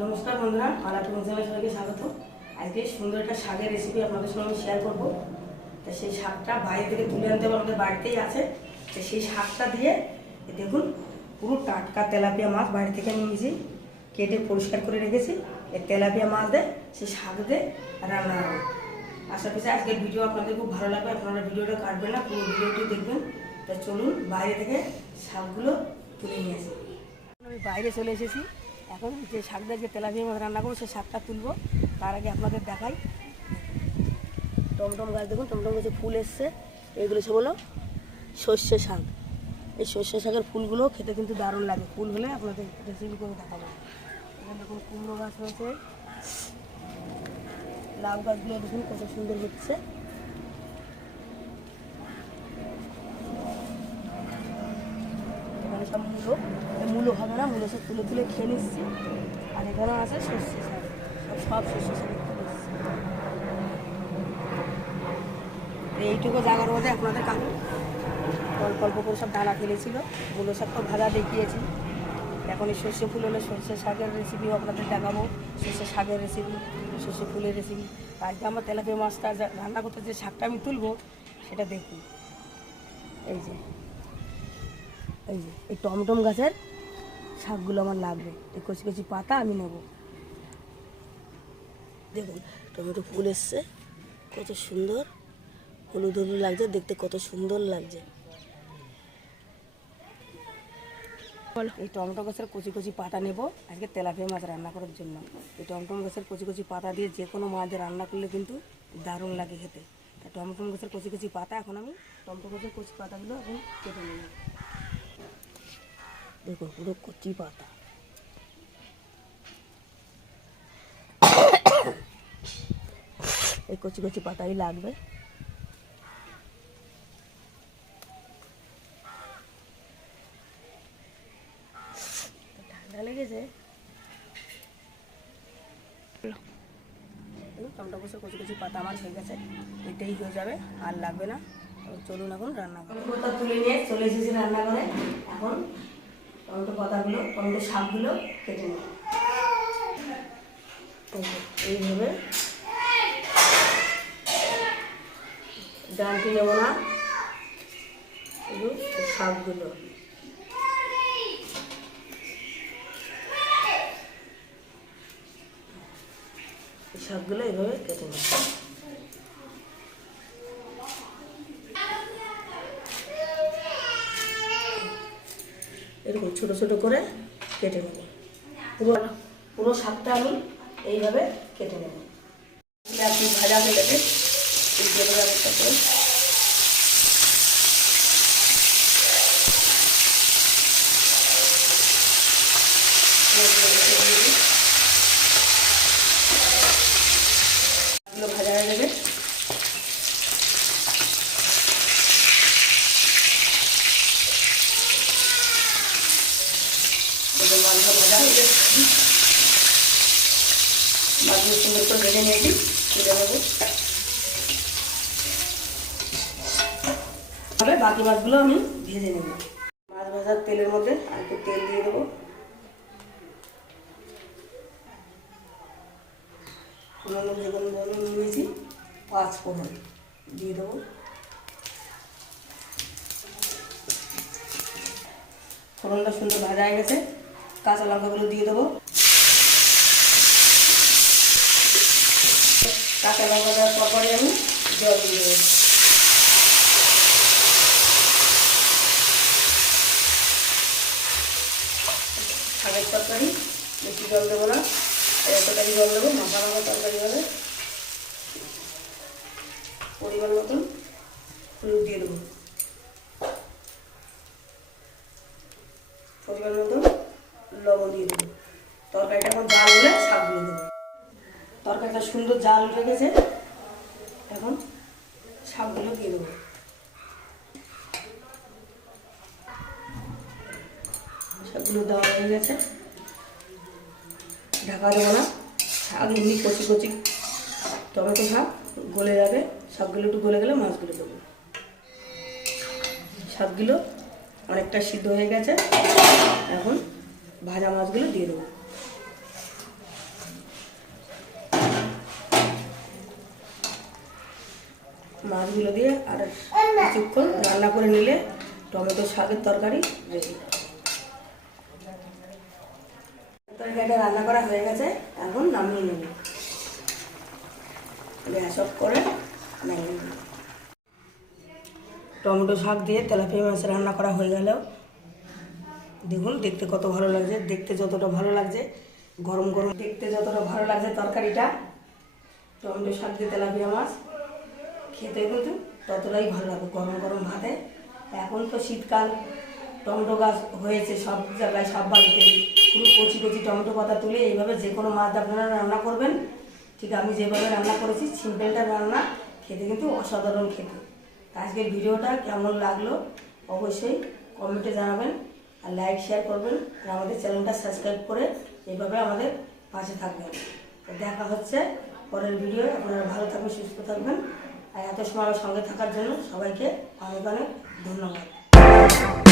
নমস্কার বন্ধুরা আলাপি মশলা সবাইকে স্বাগত। আজকে সুন্দর একটা শাকের রেসিপি আপনাদের সঙ্গে আমি শেয়ার করব। তা সেই শাকটা বাইরে থেকে তুলে আনতে হবে, আমাদের বাড়িতেই আছে। তো সেই শাকটা দিয়ে দেখুন, পুরো টাটকা তেলাপিয়া মাছ বাইরে থেকে আমি নিয়েছি কেটে পরিষ্কার করে রেখেছি। এই তেলাপিয়া মাছ দিয়ে, সেই শাক দিয়ে রান্না হবে। আশা করছি আজকের ভিডিও আপনাদের খুব ভালো লাগবে। আপনারা ভিডিওটা কাটবেন না, পুরো ভিডিওটি দেখবেন। তা চলুন, বাইরে থেকে শাকগুলো তুলে নিয়ে আসি। আমি বাইরে চলে এসেছি। এখন যে শাকটা যে তেলাপিয়া মাছ রান্না করব, সেই শাকটা তুলবো। তার আগে আপনাদের দেখাই। টমটম গাছ দেখুন, টমটম গাছে ফুল এসছে। এগুলো সব হলো সর্ষে শাক। এই সর্ষে শাকের ফুলগুলো খেতে কিন্তু দারুণ লাগে। ফুল হলে আপনাদের রেসিপি করে দেখাবো। এখানে দেখুন কুমড়ো গাছ হয়েছে। লাউ গাছগুলো দেখুন কত সুন্দর হচ্ছে এখানে সব মূলো এই মূলো হবে না মূলো সব তুলে তুলে খেয়ে নিচ্ছি। আর এখানেও আছে সর্ষে শাক। সব সব সর্ষে শাক এইটুকু জায়গার মধ্যে আপনাদের কাকু অল্প অল্প করে সব দানা ফেলেছিল। মূলো শাক তো ভাজা দেখিয়েছি। এখন এই সর্ষে ফুল হলে সর্ষে শাকের রেসিপিও আপনাদের দেখাবো। সর্ষে শাকের রেসিপি সর্ষে ফুলের রেসিপি আজকে আমার তেলাপিয়া মাছটা রান্না করতে যে শাকটা আমি তুলবো, সেটা দেখুন এই যে এই যে, এই টমটম গাছের শাকগুলো আমার লাগবে। এই কচি কচি পাতা আমি নেব। দেখুন টমেটো ফুল এসছে কত সুন্দর। হলুদ হলুদ লাগছে দেখতে কত সুন্দর লাগছে। এই টমেটো গাছের কচি কচি পাতা নেব। আজকে তেলাপিয়া মাছ রান্না করার জন্য। এই টমটম গাছের কচি কচি পাতা দিয়ে যে কোনো মাছ রান্না করলে কিন্তু দারুণ লাগে খেতে। তা টমটম গাছের কচি কচি পাতা এখন আমি টমটম গাছের কচি পাতাগুলো এখন কেটে নেব। দেখো পুরো কচি পাতা এই কচি কচি পাতাই লাগবে ঠান্ডা লেগেছে টমেটো বসে কচি কচি পাতা আমার হয়ে গেছে এটাই হয়ে যাবে আর লাগবে না চলুন এখন রান্না টমেটোটা তুলে নিয়ে চলে এসেছি রান্না করে এখন টমেটো পাতাগুলো টমেটো শাকগুলো কেটে নেব। এই এইভাবে। ডানটি নেব না। শাকগুলো। শাকগুলো এইভাবে কেটে নেব। এরকম ছোটো ছোটো করে কেটে নেব। পুরো পুরো শাকটা আমি এইভাবে কেটে নেব। ভাজা হয়ে গেছে করে এগুলো ভাজা হয়ে যাবে এবার মাছগুলো ভাজা হয়ে গেছে করে ভেজে নিয়েছি তুলে নেব। তবে বাকি মাছগুলো আমি ভেজে নেব। মাছ ভাজার তেলের মধ্যে আর একটু তেল দিয়ে দেবো। পুরোনো বেগুন বেগুন নিয়েছি, পাঁচ ফোড়ন দিয়ে দেবো। ফোড়নটা সুন্দর ভাজা হয়ে গেছে, কাঁচা লঙ্কাগুলো দিয়ে দেবো। কাঁচা লঙ্কা দেওয়ার পর আমি জল দিয়ে দেবো। শাকের তরকারি, বেশি জল দেবো না। তরকারি জল দেবো মশলা মাখা তরকারি হবে। পরিমাণ মতন হলুদ দিয়ে দেবো পরিমাণ মতন লবণ দিয়ে দেবো তরকারিটা এখন জাল হলে শাকগুলো দেবো তরকারিটা সুন্দর জাল উঠে গেছে। এখন শাকগুলো দিয়ে দেবো। শাকগুলো দেওয়া হয়ে গেছে। ঢাকা দেবো না। শাক এমনি কচি কচি। টমেটো শাক গলে যাবে। শাকগুলো একটু গলে গেলে মাছগুলো দেবো। শাকগুলো অনেকটা সিদ্ধ হয়ে গেছে। এখন ভাজা মাছগুলো দিয়ে দেবো। মাছগুলো দিয়ে আর কিছুক্ষণ রান্না করে নিলে টমেটো শাকের তরকারি রেডি তরকারিটা রান্না করা হয়ে গেছে, এখন নামিয়ে নেব। গ্যাস অফ করে নামিয়ে নেব। টমেটো শাক দিয়ে তেলাপিয়া মাছ রান্না করা হয়ে গেল দেখুন, দেখতে কত ভালো লাগছে, দেখতে যতটা ভালো লাগছে, গরম গরম দেখতে যতটা ভালো লাগছে তরকারিটা। টমেটো শাক দিয়ে তেলাপিয়া মাছ। খেতে কিন্তু ততটাই ভালো লাগে, গরম গরম ভাতে। এখন তো শীতকাল, টমেটো গাছ হয়েছে সব জায়গায়, সব বাড়িতে পুরো কচি কচি টমেটো পাতা তুলে এইভাবে যে কোনো মাছ আপনারা রান্না করবেন। ঠিক আমি যেভাবে রান্না করেছি, সিম্পলটা রান্না, খেতে কিন্তু অসাধারণ খেতে। আজকের ভিডিওটা কেমন লাগল, অবশ্যই কমেন্টে জানাবেন আর লাইক, শেয়ার করবেন আর আমাদের চ্যানেলটা সাবস্ক্রাইব করে এইভাবে আমাদের পাশে থাকবেন। দেখা হচ্ছে পরের ভিডিও আপনারা ভালো থাকবেন, সুস্থ থাকবেন। আর এত সময় সঙ্গে থাকার জন্য সবাইকে অনেক অনেক ধন্যবাদ।